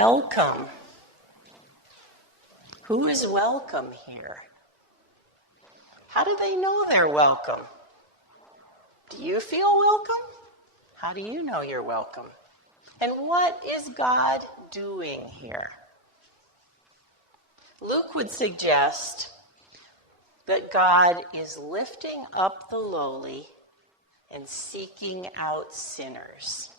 welcome. Who is welcome here? How do they know they're welcome? Do you feel welcome? How do you know you're welcome? And what is God doing here? Luke would suggest that God is lifting up the lowly and seeking out sinners.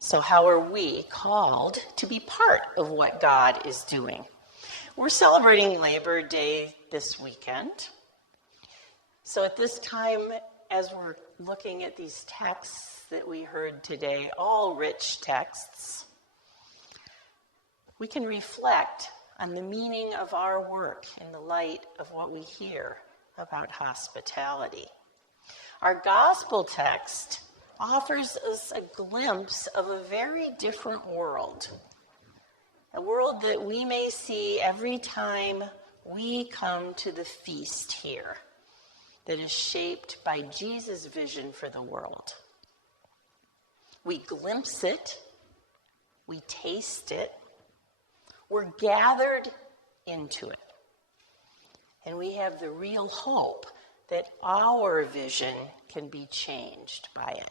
So how are we called to be part of what God is doing? We're celebrating Labor Day this weekend. So at this time, as we're looking at these texts that we heard today, all rich texts, we can reflect on the meaning of our work in the light of what we hear about hospitality. Our gospel text offers us a glimpse of a very different world, a world that we may see every time we come to the feast here, that is shaped by Jesus' vision for the world. We glimpse it, we taste it, we're gathered into it, and we have the real hope that our vision can be changed by it.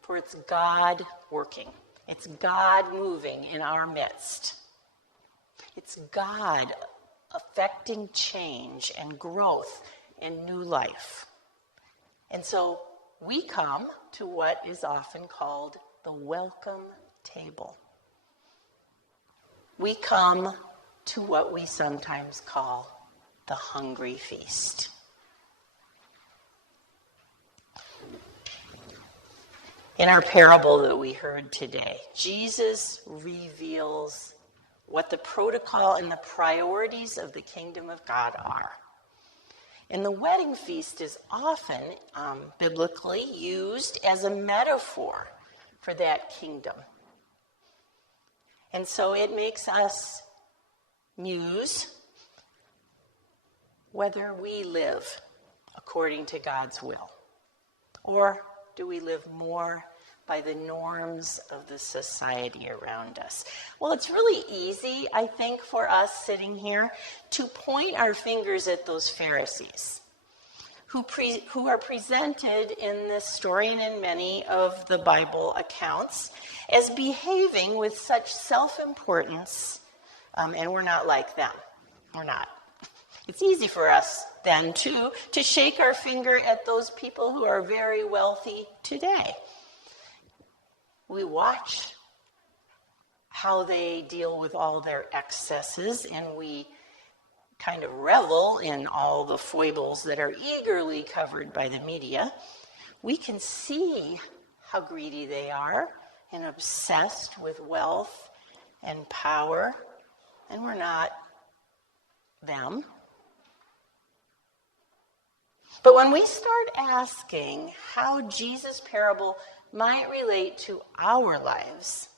For it's God working. It's God moving in our midst. It's God affecting change and growth and new life. And so we come to what is often called the welcome table. We come to what we sometimes call the hungry feast. In our parable that we heard today, Jesus reveals what the protocol and the priorities of the kingdom of God are. And the wedding feast is often biblically used as a metaphor for that kingdom. And so it makes us muse whether we live according to God's will, or do we live more by the norms of the society around us? Well, it's really easy, I think, for us sitting here to point our fingers at those Pharisees who are presented in this story and in many of the Bible accounts as behaving with such self-importance, and we're not like them. We're not. It's easy for us then, too, to shake our finger at those people who are very wealthy today. We watch how they deal with all their excesses, and we kind of revel in all the foibles that are eagerly covered by the media. We can see how greedy they are and obsessed with wealth and power, and we're not them. But when we start asking how Jesus' parable might relate to our lives,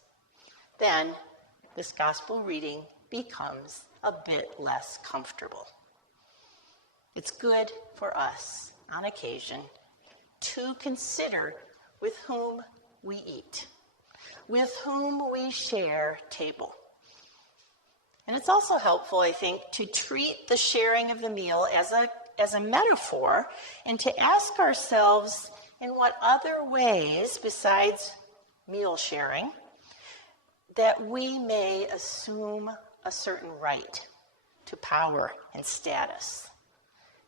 then this gospel reading becomes a bit less comfortable. It's good for us, on occasion, to consider with whom we eat, with whom we share table. And it's also helpful, I think, to treat the sharing of the meal as a metaphor, and to ask ourselves in what other ways besides meal sharing that we may assume a certain right to power and status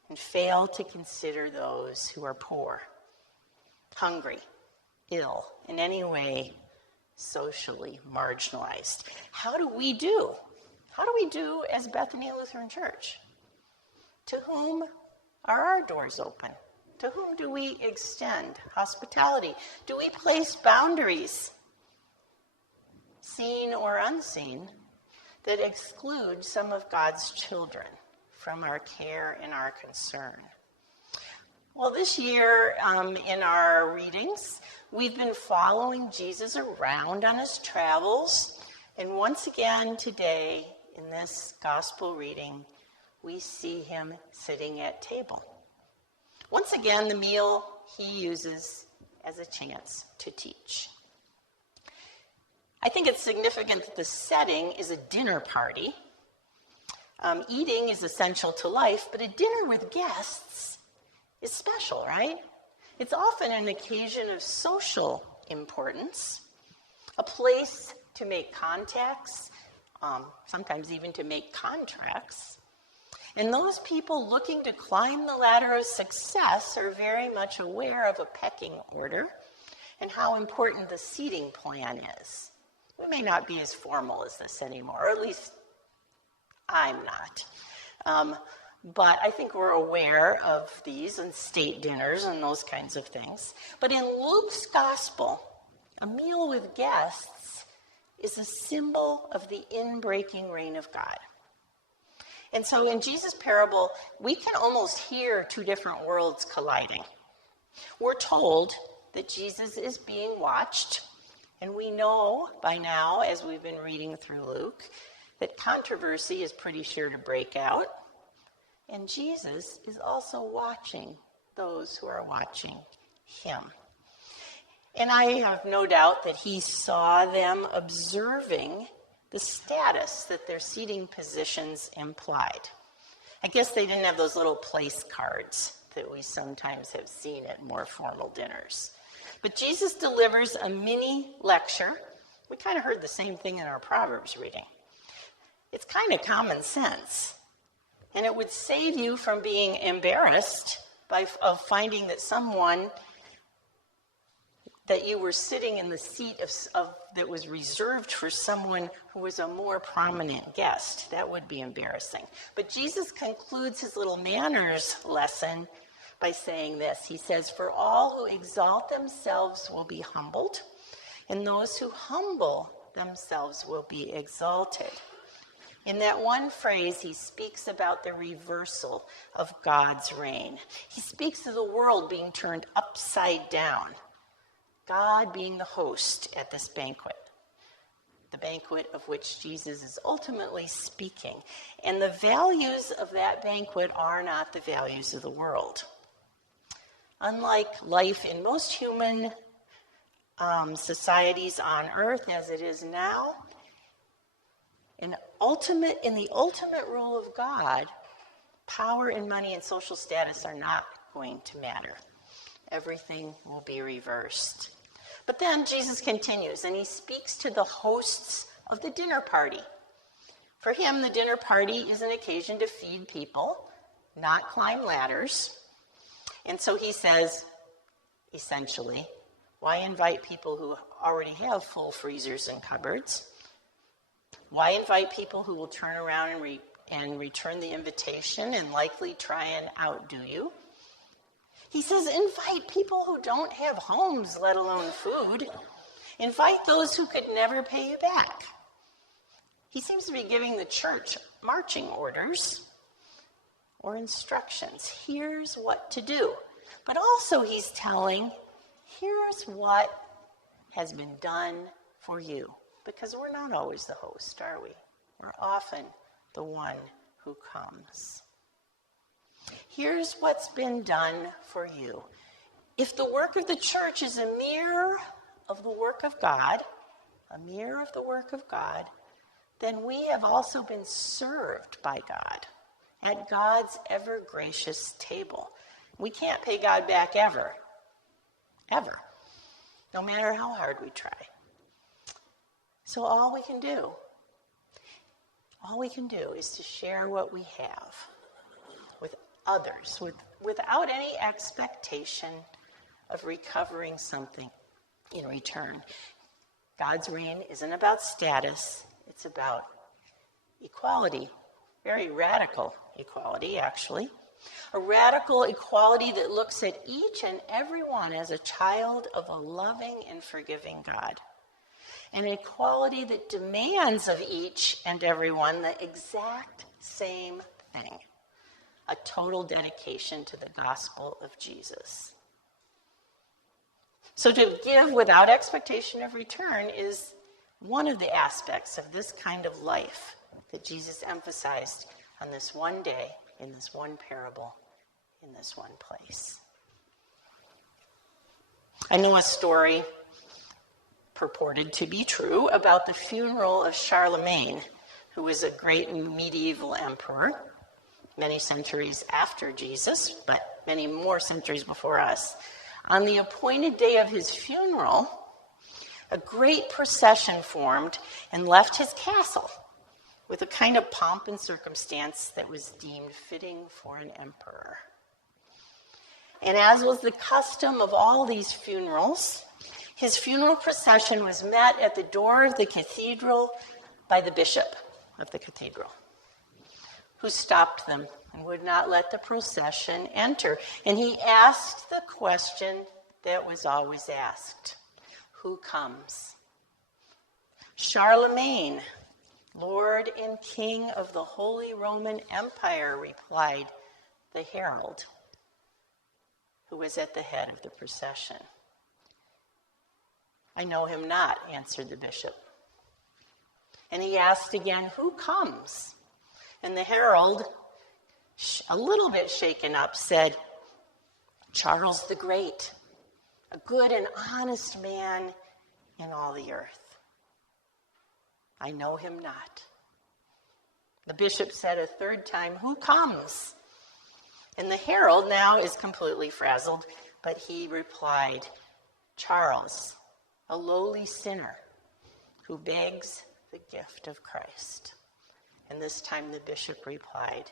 and fail to consider those who are poor, hungry, ill, in any way socially marginalized. How do we do? How do we do as Bethany Lutheran Church? To whom are our doors open? To whom do we extend hospitality? Do we place boundaries, seen or unseen, that exclude some of God's children from our care and our concern? Well, this year in our readings, we've been following Jesus around on his travels. And once again today, in this gospel reading, we see him sitting at table. Once again, the meal he uses as a chance to teach. I think it's significant that the setting is a dinner party. Eating is essential to life, but a dinner with guests is special, right? It's often an occasion of social importance, a place to make contacts, sometimes even to make contracts. And those people looking to climb the ladder of success are very much aware of a pecking order and how important the seating plan is. We may not be as formal as this anymore, or at least I'm not. But I think we're aware of these and state dinners and those kinds of things. But in Luke's gospel, a meal with guests is a symbol of the inbreaking reign of God. And so in Jesus' parable, we can almost hear two different worlds colliding. We're told that Jesus is being watched, and we know by now, as we've been reading through Luke, that controversy is pretty sure to break out. And Jesus is also watching those who are watching him. And I have no doubt that he saw them observing the status that their seating positions implied. I guess they didn't have those little place cards that we sometimes have seen at more formal dinners. But Jesus delivers a mini lecture. We kind of heard the same thing in our Proverbs reading. It's kind of common sense. And it would save you from being embarrassed of finding that someone that you were sitting in the seat that was reserved for someone who was a more prominent guest. That would be embarrassing. But Jesus concludes his little manners lesson by saying this. He says, "For all who exalt themselves will be humbled, and those who humble themselves will be exalted." In that one phrase, he speaks about the reversal of God's reign. He speaks of the world being turned upside down, God being the host at this banquet, the banquet of which Jesus is ultimately speaking. And the values of that banquet are not the values of the world. Unlike life in most human societies on earth as it is now, in the ultimate rule of God, power and money and social status are not going to matter. Everything will be reversed. But then Jesus continues, and he speaks to the hosts of the dinner party. For him, the dinner party is an occasion to feed people, not climb ladders. And so he says, essentially, why invite people who already have full freezers and cupboards? Why invite people who will turn around and return the invitation and likely try and outdo you? He says, invite people who don't have homes, let alone food. Invite those who could never pay you back. He seems to be giving the church marching orders or instructions. Here's what to do. But also he's telling, here's what has been done for you. Because we're not always the host, are we? We're often the one who comes. Here's what's been done for you. If the work of the church is a mirror of the work of God, then we have also been served by God at God's ever-gracious table. We can't pay God back ever, no matter how hard we try. So all we can do is to share what we have with others without any expectation of recovering something in return. God's reign isn't about status, it's about equality, very radical equality, actually. A radical equality that looks at each and every one as a child of a loving and forgiving God. An equality that demands of each and every one the exact same thing, a total dedication to the gospel of Jesus. So to give without expectation of return is one of the aspects of this kind of life that Jesus emphasized on this one day, in this one parable, in this one place. I know a story purported to be true about the funeral of Charlemagne, who was a great medieval emperor many centuries after Jesus, but many more centuries before us. On the appointed day of his funeral, a great procession formed and left his castle with a kind of pomp and circumstance that was deemed fitting for an emperor. And as was the custom of all these funerals, his funeral procession was met at the door of the cathedral by the bishop of the cathedral, who stopped them and would not let the procession enter. And he asked the question that was always asked: who comes? Charlemagne, Lord and King of the Holy Roman Empire, replied the herald, who was at the head of the procession. I know him not, answered the bishop. And he asked again, who comes? And the herald, a little bit shaken up, said, Charles the Great, a good and honest man in all the earth. I know him not. The bishop said a third time, who comes? And the herald now is completely frazzled, but he replied, Charles, a lowly sinner who begs the gift of Christ. And this time the bishop replied,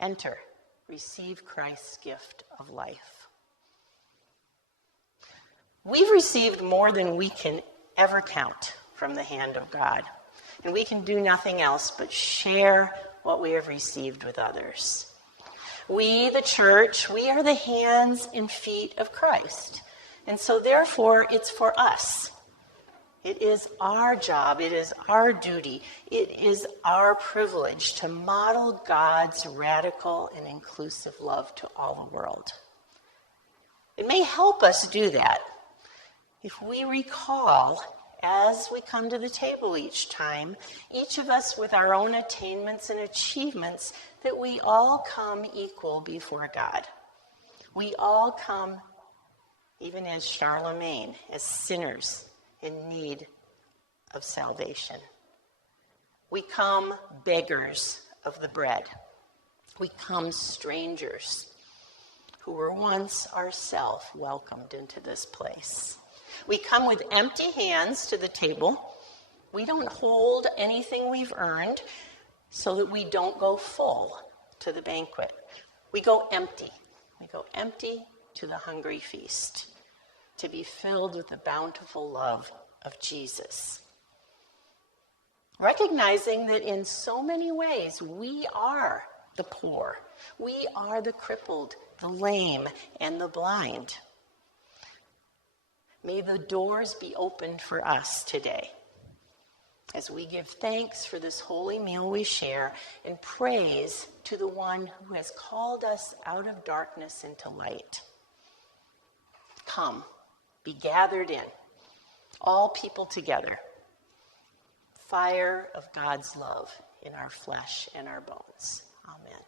enter, receive Christ's gift of life. We've received more than we can ever count from the hand of God. And we can do nothing else but share what we have received with others. We, the church, we are the hands and feet of Christ. And so therefore, it's for us. It is our job, it is our duty, it is our privilege to model God's radical and inclusive love to all the world. It may help us do that if we recall, as we come to the table each time, each of us with our own attainments and achievements, that we all come equal before God. We all come, even as Charlemagne, as sinners in need of salvation. We come beggars of the bread. We come strangers who were once ourselves welcomed into this place. We come with empty hands to the table. We don't hold anything we've earned so that we don't go full to the banquet. We go empty. We go empty to the hungry feast, to be filled with the bountiful love of Jesus. Recognizing that in so many ways we are the poor. We are the crippled, the lame, and the blind. May the doors be opened for us today as we give thanks for this holy meal we share and praise to the one who has called us out of darkness into light. Come, be gathered in, all people together. Fire of God's love in our flesh and our bones. Amen.